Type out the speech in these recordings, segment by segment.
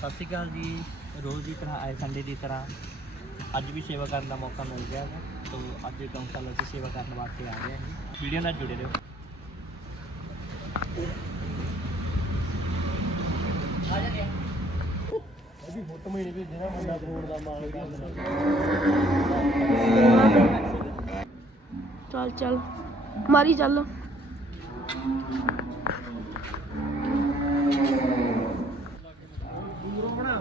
ਸਤਿ ਸ਼੍ਰੀ ਅਕਾਲ ਜੀ। ਰੋਜ਼ ਦੀ ਤਰ੍ਹਾਂ ਆਏ ਸੰਡੇ ਦੀ ਤਰ੍ਹਾਂ ਅੱਜ ਵੀ ਸੇਵਾ ਕਰਨ ਦਾ ਮੌਕਾ ਮਿਲ ਗਿਆ ਹੈ ਤੋ ਅੱਜ ਗਊਸ਼ਾਲਾ 'ਚ ਸੇਵਾ ਕਰਨ ਵਾਸਤੇ ਆ ਰਹੇ ਹਾਂ ਜੀ। ਵੀਡੀਓ ਨਾਲ ਜੁੜੇ ਰਹੋ। ਆ ਜਾ ਅਭੀ ਫੋਟੋ ਮੇਰੀ ਵੀ ਜਿਹੜਾ ਮੁੰਡਾ ਫੋਨ ਦਾ ਮਾਲ ਚੱਲ ਚੱਲ। ਮਾਰੀ ਚੱਲ।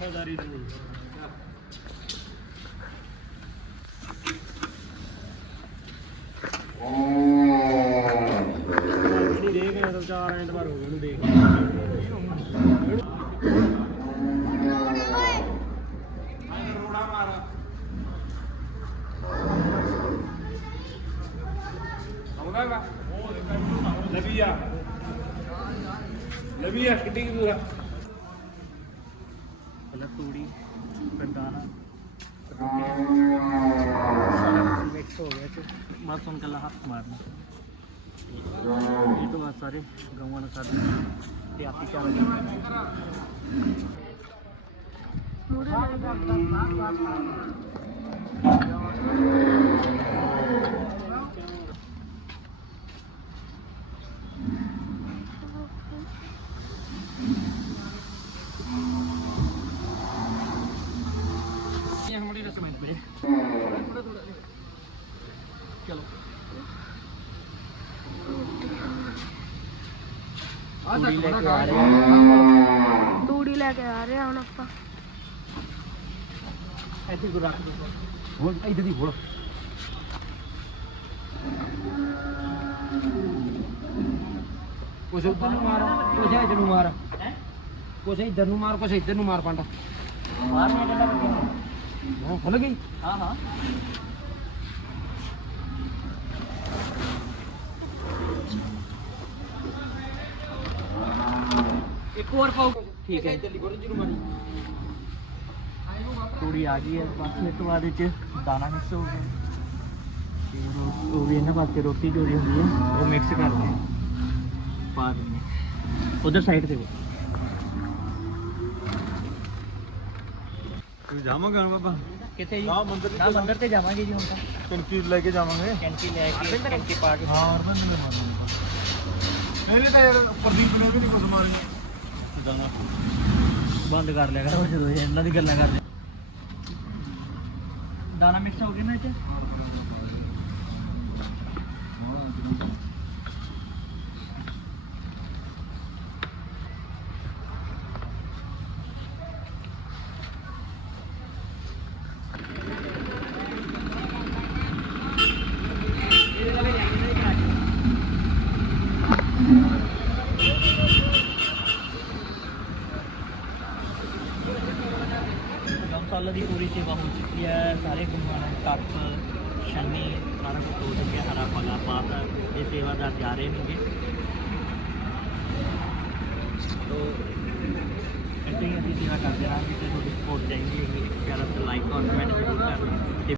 ਪਿੱਛੋਦਾਰੀ ਦੇ ਜਿਹੜੀ ਰਿਹਾ ਤਾਂ ਚਾਰ ਐਤਵਾਰ ਹੋ ਗਏ ਉਹਨੂੰ ਦੇਖ। ਲਵੀਆ ਲਵੀਆ ਕਿੱਡੀ ਦੂਰ ਆ। ਪਹਿਲਾਂ ਤੂੜੀ, ਫਿਰ ਦਾਣਾ ਸਾਰਾ ਕੁਝ ਮਿਕਸ ਹੋ ਗਿਆ ਤੇ ਬਸ ਹੁਣ ਕੱਲਾ ਹੱਥ ਮਾਰਨਾ। ਇਹ ਤੋਂ ਬਾਅਦ ਸਾਰੇ ਗਊਆਂ ਨੂੰ ਸਾਡੇ ਤੇ ਆਪੀ ਚੱਲ ਮੂਰੇ ਇਹ ਹਮਾਰੀ ਰਸਮ ਹੈ ਚਲੋ। ਤੂੜੀ ਲੈ ਕੇ ਆ ਰਹੇ ਹਾਂ ਤੂੜੀ ਲੈ ਕੇ ਆ ਰਹੇ ਹੁਣ ਆਪਾਂ। ਇੱਥੇ ਕੋ ਰੱਖ ਦੋ ਹੁਣ ਇੱਧਰ ਦੀ ਫੋੜ ਕੁਛ ਉੱਧਰ ਨੂੰ ਮਾਰ ਕੁਛ ਇੱਧਰ ਨੂੰ ਮਾਰ। ਕੁਛ ਇੱਧਰ ਨੂੰ ਮਾਰ ਕੁਛ ਇੱਧਰ ਨੂੰ ਮਾਰ ਪੰਡਾ। ਬਾਹਰ ਨਹੀਂ ਕੱਢਾ ਬੱਚਾ ਹਾਂ ਖੁੱਲ ਗਈ ਹਾਂ ਹਾਂ ਇੱਕ ਹੋਰ ਪਾਓ ਠੀਕ ਹੈ ਇੱਧਰ ਦੀ ਗੁਰ ਜਰੂ ਮਾਰੀ ਤੂੜੀ ਆ ਗਈ ਹੈ ਬਸ ਇਸ ਤੋਂ ਬਾਅਦ ਵਿੱਚ ਦਾਣਾ ਮਿਕਸ ਹੋ ਗਿਆ ਤੇ ਉਹ- ਉਹ ਵੀ ਇਹਨਾਂ ਪਾਸੇ ਰੋਟੀ ਜੋੜੀ ਹੁੰਦੀ ਹੈ ਉਹ ਮਿਕਸ ਤੇ ਜਾਵਾਂਗਾ ਬਾਬਾ। ਕਿੱਥੇ ਜੀ? ਨਾ ਮੰਦਿਰ ਨਾ ਮੰਦਿਰ ਤੇ ਜਾਵਾਂਗੇ ਜੀ ਹੁਣ ਤਾਂ। ਕਣਕੀ ਲੈ ਕੇ ਜਾਵਾਂਗੇ। ਕੈਂਚੀ ਲੈ ਕੇ ਕੈਂਚੀ ਪਾ ਕੇ। ਹਾਂ ਅਰਬੰਦ ਨੇ ਮਾਰਨਾ ਨਹੀਂ ਤਾਂ ਯਾਰ ਪ੍ਰਦੀਪ ਨੇ ਵੀ ਨਹੀਂ ਕੁਝ ਮਾਰਿਆ। ਬੰਦ ਕਰ ਲਿਆ ਕਰੋ ਜਦੋਂ ਇਹਨਾਂ ਦੀ ਗੱਲਾਂ ਕਰਦੇ। ਦਾਣਾ ਮਿਕਸ ਹੋ ਗਿਆ ਨਾ ਇਹ 'ਚ ਗਊਸ਼ਾਲਾ ਦੀ ਪੂਰੀ ਸੇਵਾ ਹੋ ਚੁੱਕੀ ਹੈ। ਸਾਰੇ ਗੁਰੂਆਂ ਨੇ ਕੱਪ ਛੰਨੀ ਸਾਰਾ ਕੁਝ ਹੋ ਚੁੱਕਿਆ ਹਰਾ ਪਗਾ ਪਾਤਾ ਇਹ ਸੇਵਾਦਾਰ ਜਾ ਰਹੇ ਨੇਗੇ। ਤੋ ਇੱਥੇ ਹੀ ਅਸੀਂ ਸੇਵਾ ਕਰਦੇ ਰਹਾਂਗੇ। ਤੇ ਤੁਹਾਡੀ ਸਪੋਰਟ ਚਾਹੀਦੀ ਹੈ। ਕਿ ਪਿਆਰਾ सा ਲਾਈਕ ਕਮੈਂਟ ਜ਼ਰੂਰ ਕਰਨਾ।